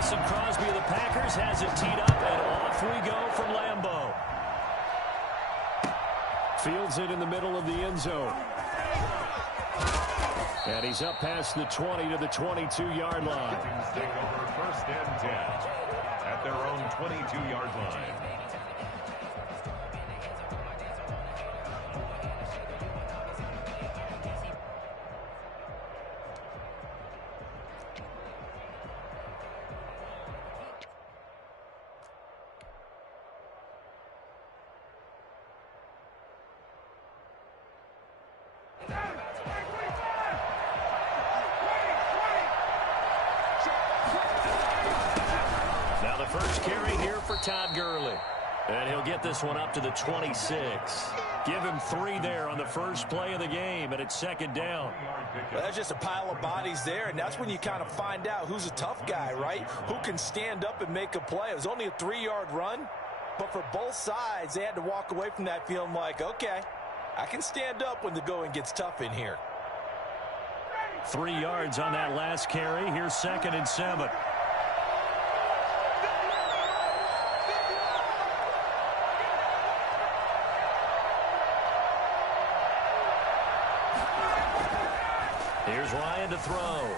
Mason Crosby of the Packers has it teed up, and off we go from Lambeau. Fields it in the middle of the end zone. And he's up past the 20 to the 22-yard line. Take over 1st and 10 at their own 22-yard line. Now the first carry here for Todd Gurley. And he'll get this one up to the 26. Give him 3 there on the first play of the game, and it's 2nd down. Well, that's just a pile of bodies there, and that's when you kind of find out who's a tough guy, right? Who can stand up and make a play. It was only a 3-yard run, but for both sides, they had to walk away from that feeling like, okay, I can stand up when the going gets tough in here. 3 yards on that last carry. Here's 2nd and 7. Here's Ryan to throw.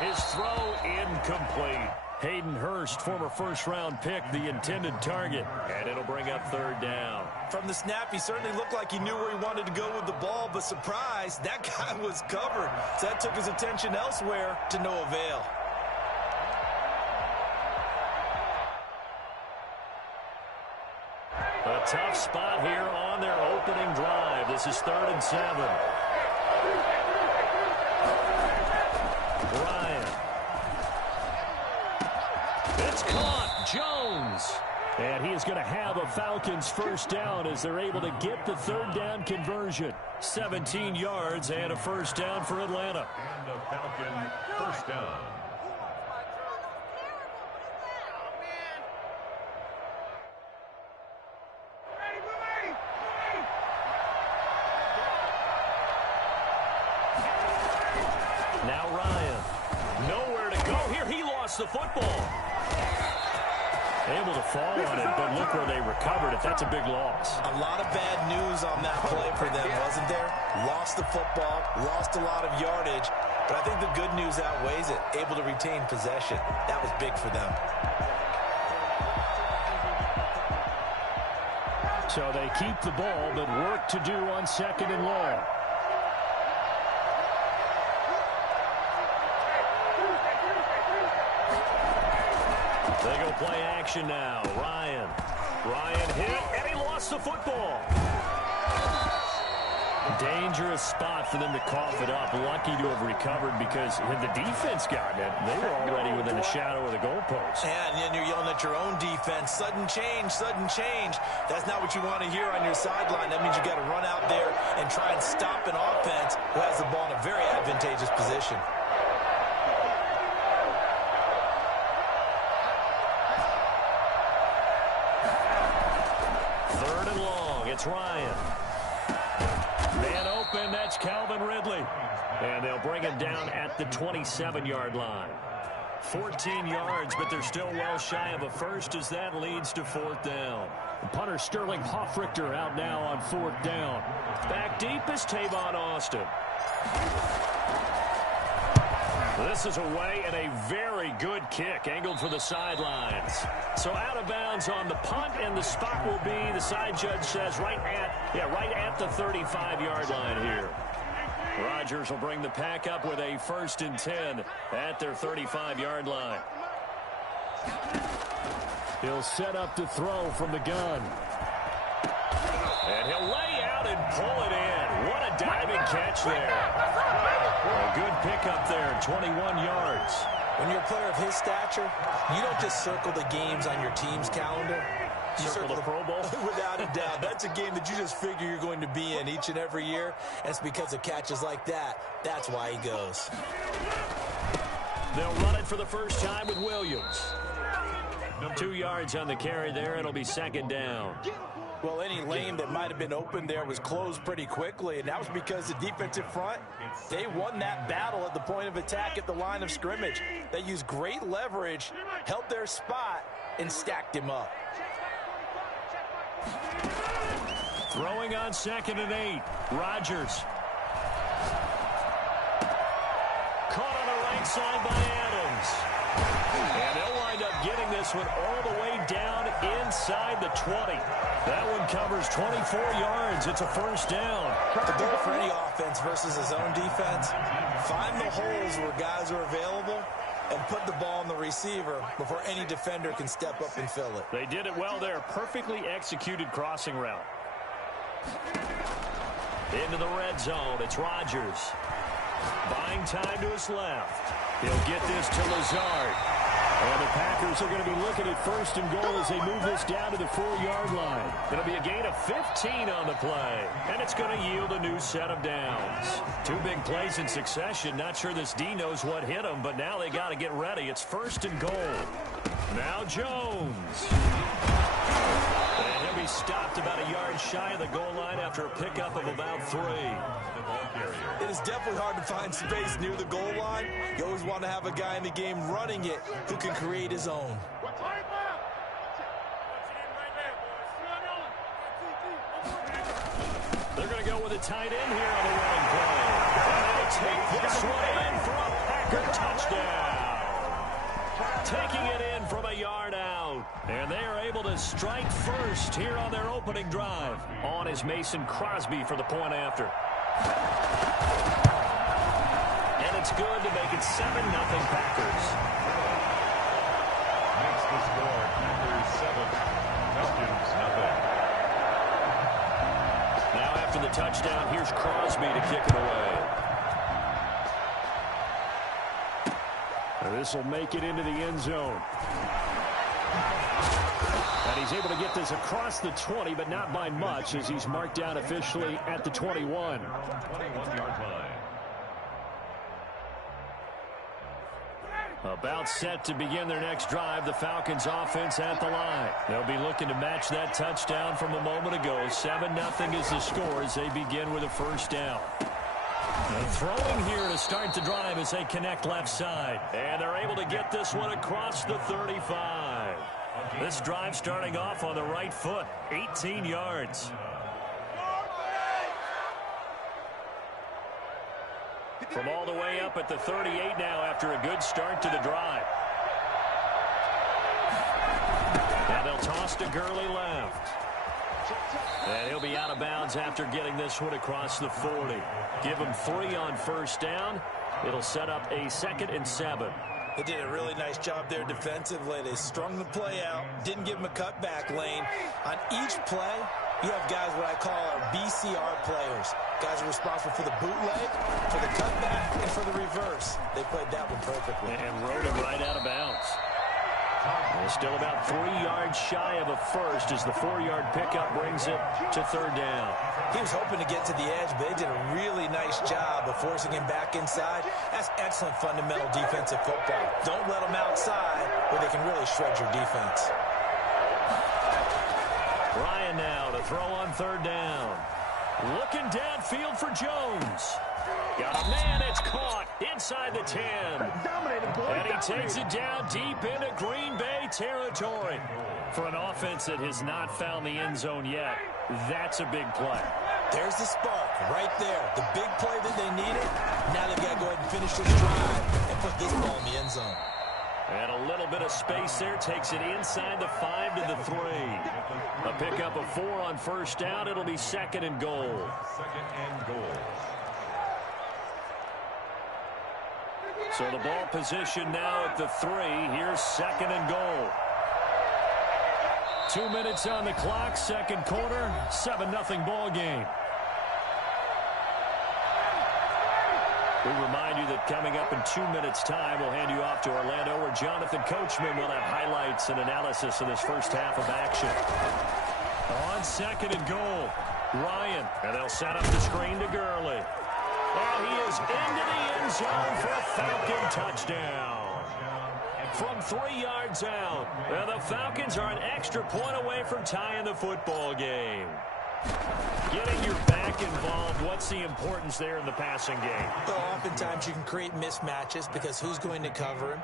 His throw incomplete. Hayden Hurst, former first-round pick, the intended target. And it'll bring up 3rd down. From the snap, he certainly looked like he knew where he wanted to go with the ball, but surprise, that guy was covered. So that took his attention elsewhere to no avail. A tough spot here on their opening drive. This is 3rd and 7. Ryan. It's caught. Jones. And he is going to have a Falcons first down as they're able to get the 3rd down conversion. 17 yards and a first down for Atlanta. And a Falcon first down. Now Ryan. Nowhere to go here. He lost the football. Able to fall on it, but look where they recovered it. That's a big loss. A lot of bad news on that play for them, wasn't there? Lost the football, lost a lot of yardage, but I think the good news outweighs it. Able to retain possession. That was big for them. So they keep the ball, but work to do on 2nd and long. They go play action now. Ryan hit, and he lost the football. Dangerous spot for them to cough it up. Lucky to have recovered because had the defense gotten it, they were already within a shadow of the goalpost. Yeah, and then you're yelling at your own defense. Sudden change, sudden change. That's not what you want to hear on your sideline. That means you got to run out there and try and stop an offense who has the ball in a very advantageous position. It's Ryan. Man open, that's Calvin Ridley. And they'll bring him down at the 27-yard line. 14 yards, but they're still well shy of a first as that leads to 4th down. The punter Sterling Hoffrichter out now on 4th down. Back deep is Tavon Austin. This is away and a very good kick angled for the sidelines. So out of bounds on the punt, and the spot will be, the side judge says, right at the 35-yard line here. Rodgers will bring the pack up with a 1st and 10 at their 35-yard line. He'll set up to throw from the gun. And he'll lay out and pull it in. What a diving catch there. A good pickup there, 21 yards. When you're a player of his stature, you don't just circle the games on your team's calendar. You circle the Pro Bowl? Without a doubt. That's a game that you just figure you're going to be in each and every year. And it's because of catches like that. That's why he goes. They'll run it for the first time with Williams. 2 yards on the carry there. It'll be 2nd down. Well, any lane that might have been open there was closed pretty quickly, and that was because the defensive front, they won that battle at the point of attack at the line of scrimmage. They used great leverage, held their spot, and stacked him up. Throwing on 2nd and 8. Rodgers. Caught on the right side by Adams. And they'll wind up getting this one all the way down inside the 20. That one covers 24 yards. It's a first down. The goal for any offense versus his own defense, find the holes where guys are available and put the ball on the receiver before any defender can step up and fill it. They did it well there. Perfectly executed crossing route. Into the red zone. It's Rodgers. Buying time to his left. He'll get this to Lazard. And the Packers are going to be looking at 1st and goal as they move this down to the 4-yard line. It'll be a gain of 15 on the play. And it's going to yield a new set of downs. 2 big plays in succession. Not sure this D knows what hit him, but now they got to get ready. It's 1st and goal. Now Jones. And he'll be stopped about a yard shy of the goal line after a pickup of about 3. It is definitely hard to find space near the goal line. You always want to have a guy in the game running it who can create his own. They're going to go with a tight end here on the running play. And they'll take this one in for a Packer touchdown. Taking it in from a yard out. And they are able to strike first here on their opening drive. On is Mason Crosby for the point after. And it's good to make it 7-0 Packers. Makes the score Packers 7. Falcons nothing. Now after the touchdown, here's Crosby to kick it away. This will make it into the end zone. And he's able to get this across the 20, but not by much, as he's marked down officially at the 21. 21-yard line. About set to begin their next drive, the Falcons offense at the line. They'll be looking to match that touchdown from a moment ago. 7-0 is the score as they begin with a first down. And throwing here to start the drive as they connect left side. And they're able to get this one across the 35. This drive starting off on the right foot, 18 yards. From all the way up at the 38 now after a good start to the drive. Now they'll toss to Gurley left. And he'll be out of bounds after getting this one across the 40. Give him 3 on first down. It'll set up a 2nd and 7. They did a really nice job there defensively. They strung the play out, didn't give him a cutback lane. On each play, you have guys what I call our BCR players. Guys are responsible for the bootleg, for the cutback, and for the reverse. They played that one perfectly. And rode him right out of bounds. They're still about 3 yards shy of a first as the 4-yard pickup brings it to 3rd down. He was hoping to get to the edge, but they did a really nice job of forcing him back inside. That's excellent fundamental defensive football. Don't let them outside where they can really shred your defense. Ryan now to throw on 3rd down. Looking downfield for Jones. Got a man, it's caught inside the 10. And he takes it down deep into Green Bay territory. For an offense that has not found the end zone yet, that's a big play. There's the spark right there. The big play that they needed. Now they've got to go ahead and finish this drive and put this ball in the end zone. And a little bit of space there takes it inside the 5 to the 3. A pickup of 4 on first down. It'll be 2nd and goal. 2nd and goal. So the ball position now at the 3. Here's 2nd and goal. 2 minutes on the clock, 2nd quarter, 7-0 ball game. We remind you that coming up in 2 minutes' time, we'll hand you off to Orlando, where Jonathan Coachman will have highlights and analysis of this first half of action. On 2nd and goal, Ryan, and they'll set up the screen to Gurley. And he is into the end zone for a Falcon touchdown. from 3 yards out. And the Falcons are an extra point away from tying the football game. Getting your back involved, what's the importance there in the passing game? Well, oftentimes you can create mismatches because who's going to cover him,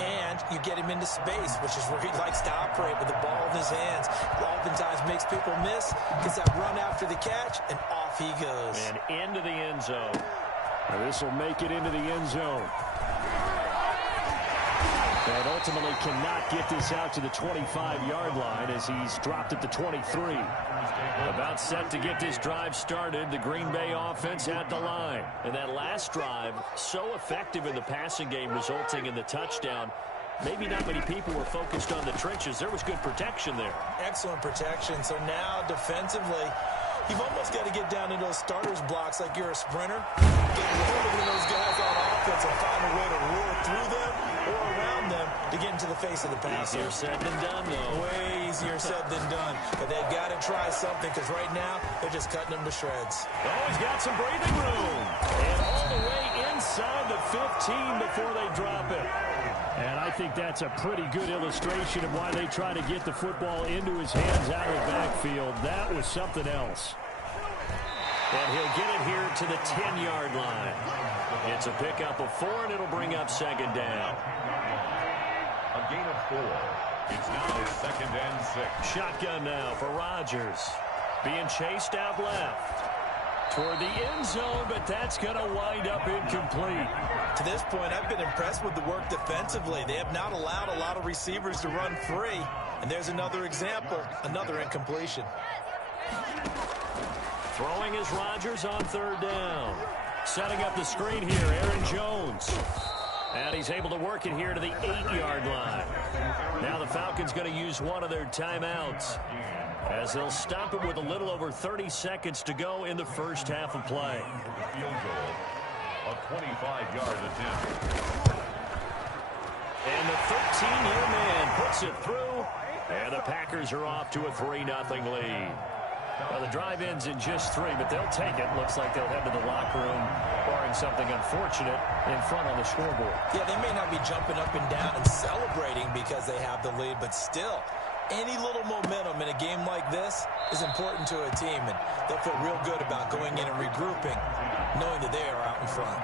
and you get him into space, which is where he likes to operate with the ball in his hands. Oftentimes makes people miss, gets that run after the catch, and off he goes. And into the end zone. And this will make it into the end zone. And ultimately cannot get this out to the 25-yard line as he's dropped at the 23. About set to get this drive started, the Green Bay offense at the line. And that last drive, so effective in the passing game, resulting in the touchdown. Maybe not many people were focused on the trenches. There was good protection there. Excellent protection. So now defensively, you've almost got to get down into those starters blocks like you're a sprinter. Get rid of those guys on offense and find a way to roar through them or around them to get into the face of the passer. Easier said than done, though. Way easier said than done. But they've got to try something because right now they're just cutting them to shreds. Oh, he's got some breathing room. And all the way inside the 15 before they drop it. And I think that's a pretty good illustration of why they try to get the football into his hands out of the backfield. That was something else. And he'll get it here to the 10-yard line. It's a pickup of 4, and it'll bring up second down. A gain of 4. It's now 2nd and 6. Shotgun now for Rodgers. Being chased out left. Toward the end zone, but that's going to wind up incomplete. To this point, I've been impressed with the work defensively. They have not allowed a lot of receivers to run free. And there's another example, another incompletion. Throwing is Rodgers on 3rd down. Setting up the screen here, Aaron Jones. And he's able to work it here to the 8-yard line. Now the Falcons going to use one of their timeouts, as they'll stop him with a little over 30 seconds to go in the first half of play. Field goal, a 25-yard attempt. And the 13-year man puts it through, and the Packers are off to a 3-0 lead. Well, the drive ends in just 3, but they'll take it. Looks like they'll head to the locker room, barring something unfortunate, in front on the scoreboard. Yeah, they may not be jumping up and down and celebrating because they have the lead, but still, any little momentum in a game like this is important to a team, and they'll feel real good about going in and regrouping, knowing that they are out in front.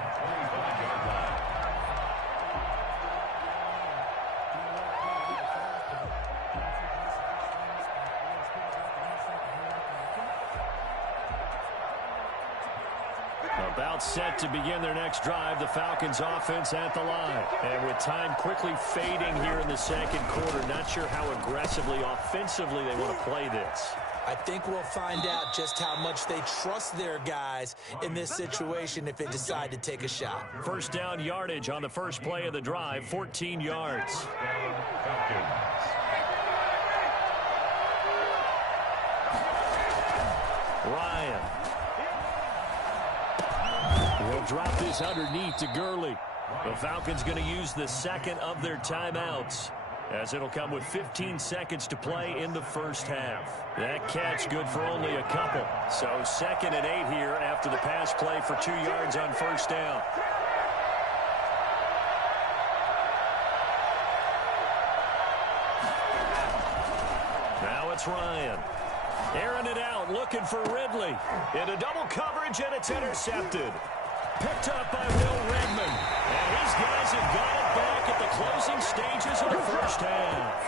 About set to begin their next drive, the Falcons offense at the line. And with time quickly fading here in the second quarter, not sure how aggressively, offensively they want to play this. I think we'll find out just how much they trust their guys in this situation if they decide to take a shot. First down yardage on the first play of the drive, 14 yards. Ryan. He'll drop this underneath to Gurley. The Falcons going to use the second of their timeouts, as it'll come with 15 seconds to play in the first half. That catch good for only a couple. So 2nd and 8 here after the pass play for 2 yards on first down. Now it's Ryan. Airing it out, looking for Ridley. Into double coverage, and it's intercepted. Picked up by Will Redmond. And his guys have got it back at the closing stages of the first half.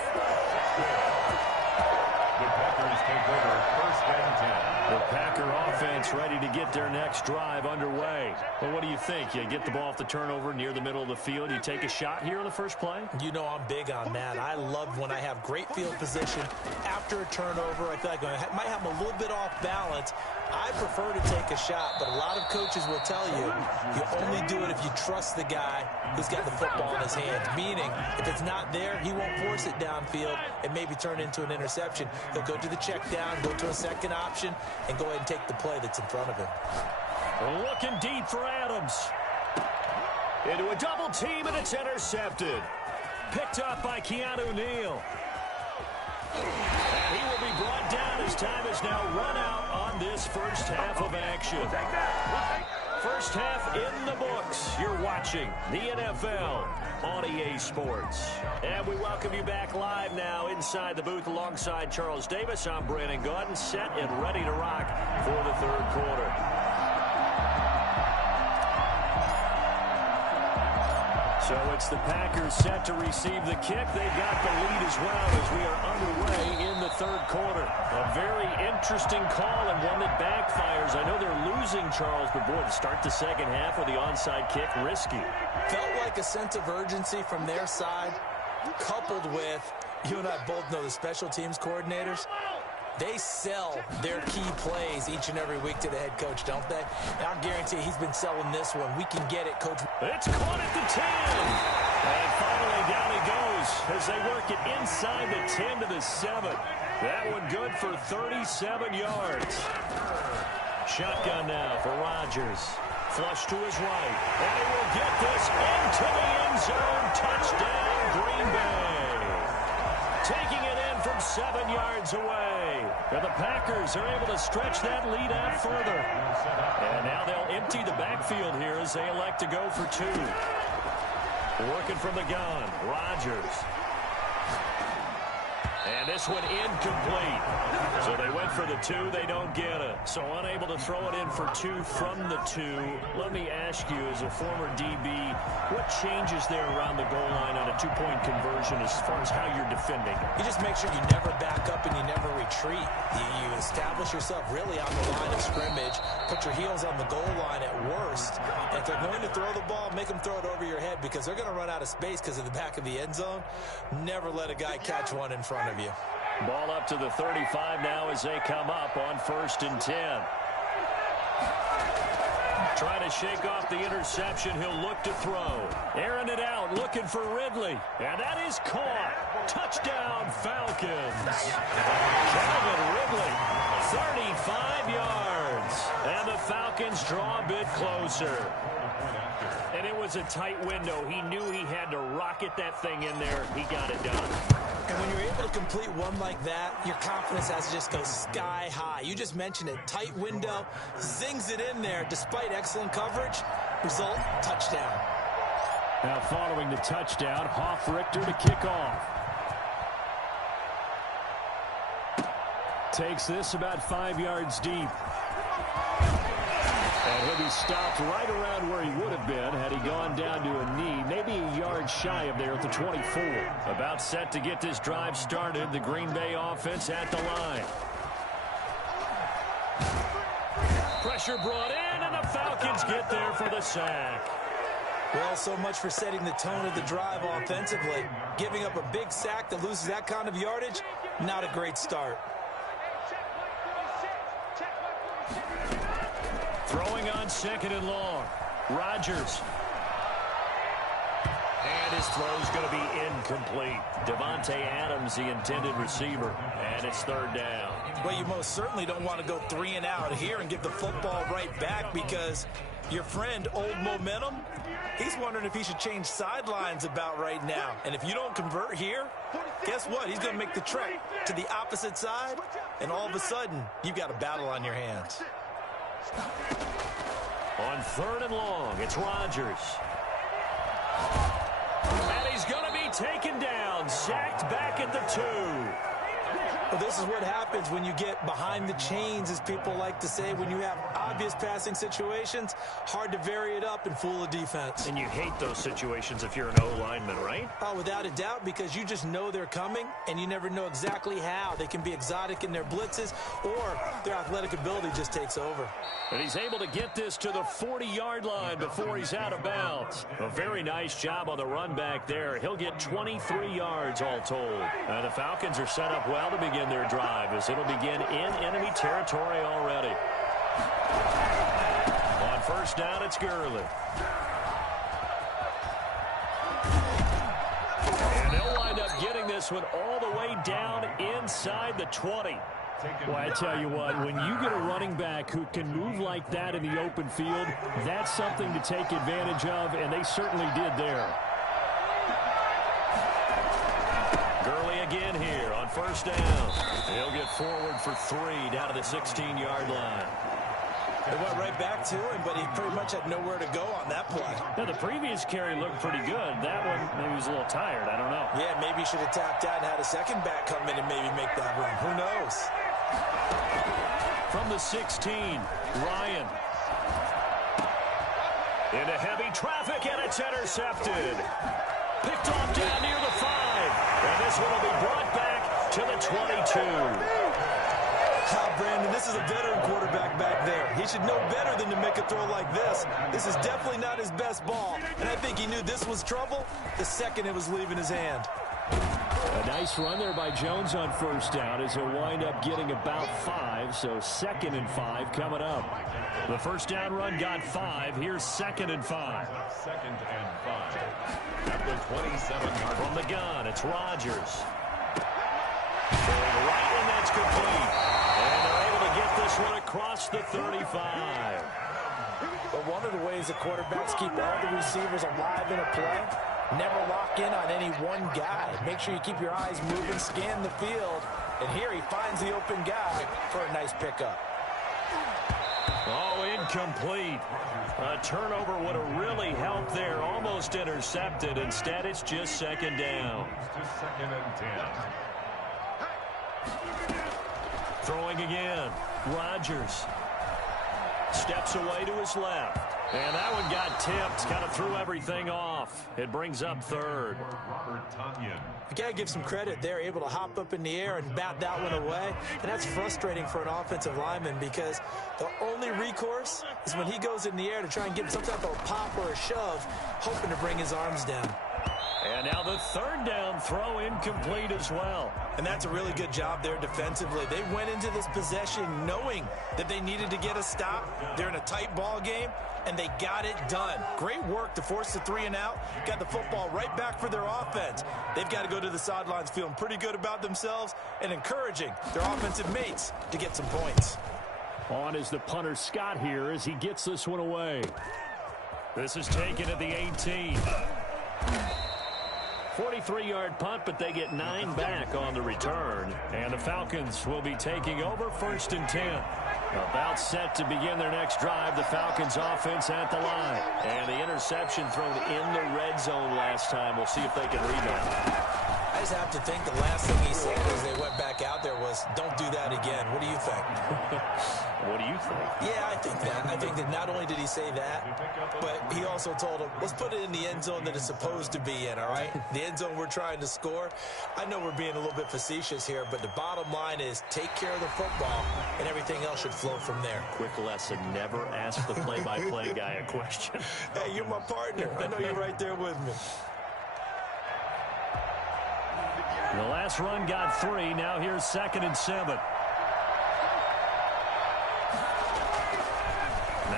The Packers take over 1st and 10. The Packer offense ready to get their next drive underway. Well, what do you think? You get the ball off the turnover near the middle of the field. You take a shot here on the first play? You know I'm big on that. I love when I have great field position after a turnover. I feel like I might have a little bit off balance. I prefer to take a shot, but a lot of coaches will tell you you only do it if you trust the guy who's got the football in his hands. Meaning, if it's not there, he won't force it downfield and maybe turn into an interception. He'll go to the check down, go to a second option, and go ahead and take the play that's in front of him. Looking deep for Adams. Into a double team, and it's intercepted. Picked up by Keanu Neal. And he will be brought down as time is now run out on this first half of action. First half in the books. You're watching the NFL on EA Sports. And we welcome you back live now inside the booth alongside Charles Davis. I'm Brandon Gaudin, set and ready to rock for the third quarter. So it's the Packers set to receive the kick. They've got the lead as well as we are underway in the third quarter. A very interesting call and one that backfires. I know they're losing, Charles, but boy, to start the second half with the onside kick, risky. Felt like a sense of urgency from their side, coupled with, you and I both know the special teams coordinators. They sell their key plays each and every week to the head coach, don't they? And I guarantee he's been selling this one. We can get it, Coach. It's caught at the 10. And finally down he goes as they work it inside the 10 to the 7. That one good for 37 yards. Shotgun now for Rodgers. Flush to his right. And he will get this into the end zone. Touchdown, Green Bay. Taking it in from 7 yards away. And the Packers are able to stretch that lead out further. And now they'll empty the backfield here as they elect to go for 2. Working from the gun, Rodgers. And this one incomplete. So they went for the 2. They don't get it. So unable to throw it in for 2 from the 2. Let me ask you, as a former DB, what changes there around the goal line on a 2-point conversion as far as how you're defending? You just make sure you never back up and you never retreat. You establish yourself really on the line of scrimmage. Put your heels on the goal line at worst. And if they're going to throw the ball, make them throw it over your head because they're going to run out of space because of the back of the end zone. Never let a guy catch one in front of you. Ball up to the 35 now as they come up on 1st and 10. Trying to shake off the interception. He'll look to throw. Airing it out, looking for Ridley. And that is caught. Touchdown, Falcons. Calvin Ridley, 35 yards. And the Falcons draw a bit closer. And it was a tight window. He knew he had to rocket that thing in there. He got it done. And when you're able to complete one like that, your confidence has to just go sky high. You just mentioned it. Tight window, zings it in there despite excellent coverage. Result, touchdown. Now following the touchdown, Hoff-Richter to kick off. Takes this about 5 yards deep. And he'll be stopped right around where he would have been had he gone down to a knee, maybe a yard shy of there at the 24. About set to get this drive started, the Green Bay offense at the line. Pressure brought in, and the Falcons get there for the sack. Well, so much for setting the tone of the drive offensively. Giving up a big sack that loses that kind of yardage, not a great start. Throwing on 2nd and long. Rodgers. And his throw's going to be incomplete. Devontae Adams, the intended receiver. And it's 3rd down. Well, you most certainly don't want to go 3 and out here and give the football right back because your friend, Old Momentum, he's wondering if he should change sidelines about right now. And if you don't convert here, guess what? He's going to make the trek to the opposite side, and all of a sudden, you've got a battle on your hands. On 3rd and long, it's Rodgers. And he's going to be taken down, sacked back at the 2. Well, this is what happens when you get behind the chains, as people like to say. When you have obvious passing situations, hard to vary it up and fool a defense. And you hate those situations if you're an O-lineman, right? Oh, without a doubt, because you just know they're coming, and you never know exactly how. They can be exotic in their blitzes, or their athletic ability just takes over. And he's able to get this to the 40-yard line before he's out of bounds. A very nice job on the run back there. He'll get 23 yards all told. The Falcons are set up well to begin their drive as it'll begin in enemy territory already. On 1st down, it's Gurley. And they'll wind up getting this one all the way down inside the 20. Well, I tell you what, when you get a running back who can move like that in the open field, that's something to take advantage of, and they certainly did there. Gurley again here on 1st down. He'll get forward for 3 down to the 16-yard line. It went right back to him, but he pretty much had nowhere to go on that play. Now, the previous carry looked pretty good. That one, maybe he was a little tired. I don't know. Yeah, maybe he should have tapped out and had a second back come in and maybe make that run. Who knows? From the 16, Ryan. Into heavy traffic, and it's intercepted. Picked off down near the 5. And this one will be brought back to the 22. Brandon, this is a veteran quarterback back there. He should know better than to make a throw like this. This is definitely not his best ball, and I think he knew this was trouble the second it was leaving his hand. A nice run there by Jones on first down as he'll wind up getting about 5, so 2nd and 5 coming up. The first down run got 5. Here's 2nd and 5. 2nd and 5. At the 27-yard. From the gun, it's Rodgers. Going right, and that's complete. And they're able to get this one across the 35. But one of the ways the quarterbacks keep all the receivers alive in a play, never lock in on any one guy. Make sure you keep your eyes moving, scan the field. And here he finds the open guy for a nice pickup. Oh, incomplete. A turnover would have really helped there. Almost intercepted. Instead, it's just 2nd down. To 2nd and 10. Throwing again. Rodgers steps away to his left. And that one got tipped. Kind of threw everything off. It brings up 3rd. You got to give some credit. They're able to hop up in the air and bat that one away. And that's frustrating for an offensive lineman because the only recourse is when he goes in the air to try and get some type of pop or a shove, hoping to bring his arms down. And now the 3rd down throw incomplete as well. And that's a really good job there defensively. They went into this possession knowing that they needed to get a stop. They're in a tight ball game, and they got it done. Great work to force the 3 and out. Got the football right back for their offense. They've got to go to the sidelines feeling pretty good about themselves and encouraging their offensive mates to get some points. On is the punter Scott here as he gets this one away. This is taken at the 18. 43-yard punt, but they get 9 back on the return. And the Falcons will be taking over 1st and 10. About set to begin their next drive. The Falcons offense at the line. And the interception thrown in the red zone last time. We'll see if they can rebound. I just have to think the last thing he said as they went back out there was, don't do that again. What do you think? What do you think? Yeah, I think that. I think that not only did he say that, but he also told him, let's put it in the end zone that it's supposed to be in, all right? The end zone we're trying to score. I know we're being a little bit facetious here, but the bottom line is take care of the football, and everything else should flow from there. Quick lesson, never ask the play-by-play guy a question. Hey, you're my partner. I know you're right there with me. The last run got 3. Now here's 2nd and 7.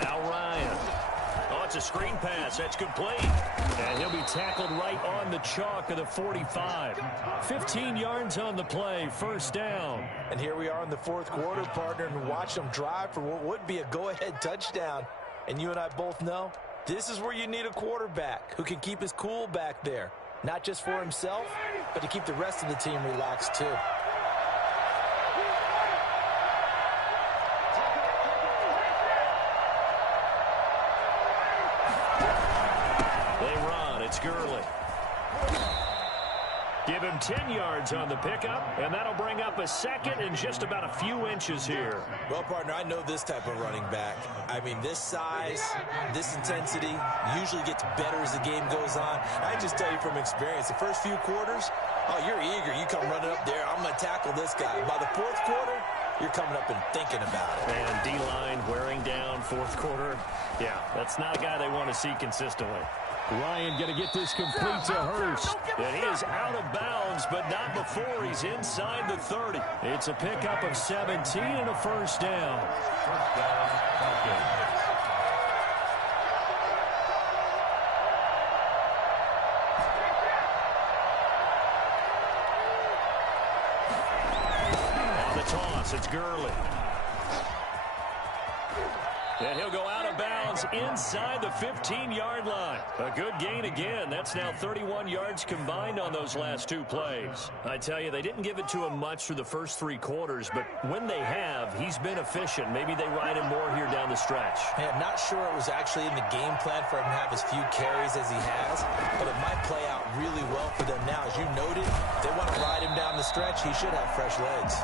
Now Ryan. Oh, it's a screen pass. That's complete. And he'll be tackled right on the chalk of the 45. 15 yards on the play. 1st down. And here we are in the 4th quarter, partner, and watch them drive for what would be a go-ahead touchdown. And you and I both know this is where you need a quarterback who can keep his cool back there. Not just for himself, but to keep the rest of the team relaxed, too. They run. It's Gurley. Give him 10 yards on the pickup, and that'll bring up a 2nd and just about a few inches here. Well, partner, I know this type of running back. I mean, this size, this intensity usually gets better as the game goes on. I just tell you from experience, the first few quarters, oh, you're eager. You come running up there, I'm going to tackle this guy. By the 4th quarter, you're coming up and thinking about it. And D-line wearing down 4th quarter. Yeah, that's not a guy they want to see consistently. Ryan going to get this complete to Hurst. And he is out of bounds, but not before he's inside the 30. It's a pickup of 17 and a 1st down. On the toss, it's Gurley. And he'll go out of bounds is inside the 15-yard line. A good gain again. That's now 31 yards combined on those last two plays. I tell you, they didn't give it to him much through the first three quarters, but when they have, he's been efficient. Maybe they ride him more here down the stretch. Hey, I'm not sure it was actually in the game plan for him to have as few carries as he has, but it might play out really well for them now. As you noted, if they want to ride him down the stretch, he should have fresh legs.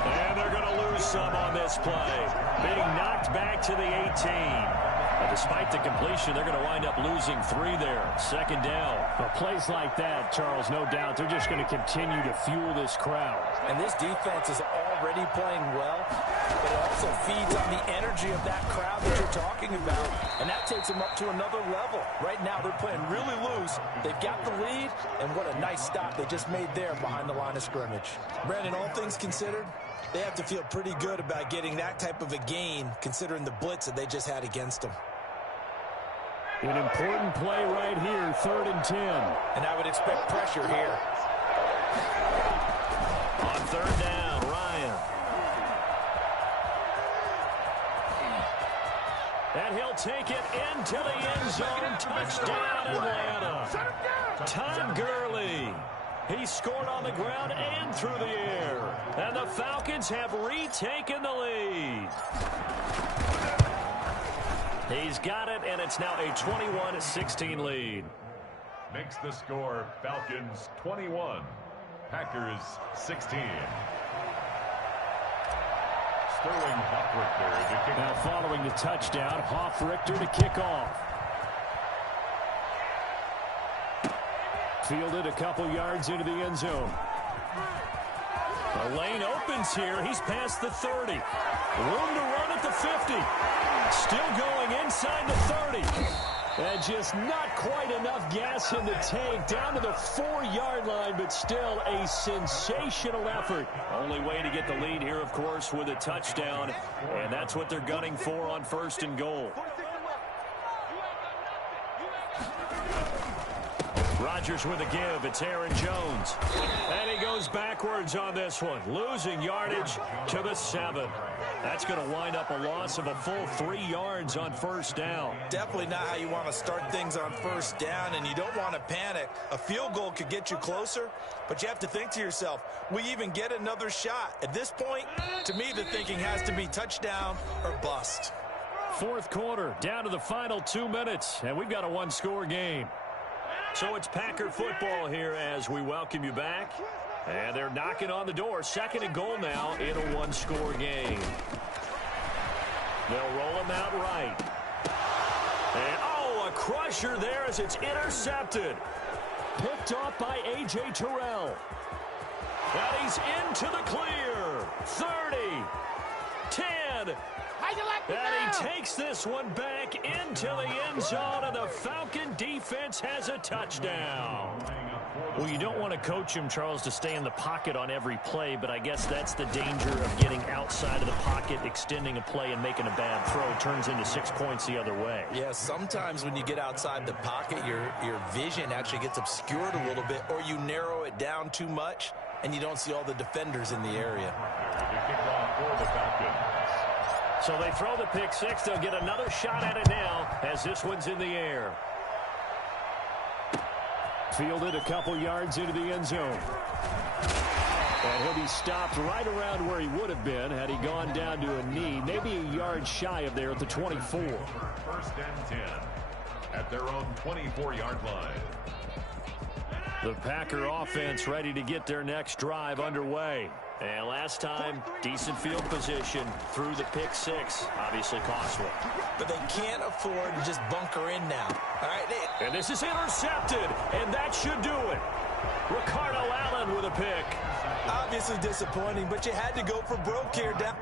And they're going to lose some on this play. Being knocked back to the 18. And despite the completion, they're going to wind up losing 3 there. Second down. But plays like that, Charles, no doubt, they're just going to continue to fuel this crowd. And this defense is already playing well, but it also feeds on the energy of that crowd that you're talking about. And that takes them up to another level. Right now, they're playing really loose. They've got the lead, and what a nice stop they just made there behind the line of scrimmage. Brandon, all things considered, they have to feel pretty good about getting that type of a gain, considering the blitz that they just had against them. An important play right here, 3rd and 10. And I would expect pressure here. On 3rd down, Ryan. And he'll take it into the end zone. Touchdown, Atlanta. Todd Gurley. He scored on the ground and through the air. And the Falcons have retaken the lead. He's got it, and it's now a 21-16 lead. Makes the score Falcons 21, Packers 16. Sterling Hoffrichter to kick Now off. following the touchdown, Hoffrichter to kick off. Fielded a couple yards into the end zone. The lane opens here. He's past the 30. Room to run at the 50. Still going inside the 30. And just not quite enough gas in the tank. Down to the 4-yard line, but still a sensational effort. Only way to get the lead here, of course, with a touchdown. And that's what they're gunning for on 1st and goal. Rodgers with a give. It's Aaron Jones. And he goes backwards on this one. Losing yardage to the 7. That's going to wind up a loss of a full 3 yards on 1st down. Definitely not how you want to start things on 1st down, and you don't want to panic. A field goal could get you closer, but you have to think to yourself, we even get another shot. At this point, to me, the thinking has to be touchdown or bust. 4th quarter, down to the final 2 minutes, and we've got a 1-score game. So it's Packer football here as we welcome you back. And they're knocking on the door. 2nd and goal now in a 1-score game. They'll roll him out right. And, oh, a crusher there as it's intercepted. Picked off by A.J. Terrell. And he's into the clear. 30. 10. And he takes this one back into the end zone, and the Falcon defense has a touchdown. Well, you don't want to coach him, Charles, to stay in the pocket on every play, but I guess that's the danger of getting outside of the pocket, extending a play, and making a bad throw. Turns into 6 points the other way. Yeah, sometimes when you get outside the pocket, your vision actually gets obscured a little bit, or you narrow it down too much, and you don't see all the defenders in the area. So they throw the pick 6. They'll get another shot at it now as this one's in the air. Fielded a couple yards into the end zone. And he'll be stopped right around where he would have been had he gone down to a knee, maybe a yard shy of there at the 24. 1st and 10 at their own 24-yard line. The Packer offense ready to get their next drive underway. And last time, decent field position through the pick 6. Obviously costly. But they can't afford to just bunker in now. All right. And this is intercepted, and that should do it. Ricardo Allen with a pick. Obviously disappointing, but you had to go for broke here. Down.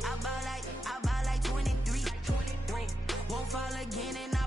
I ball like 23. Won't fall again and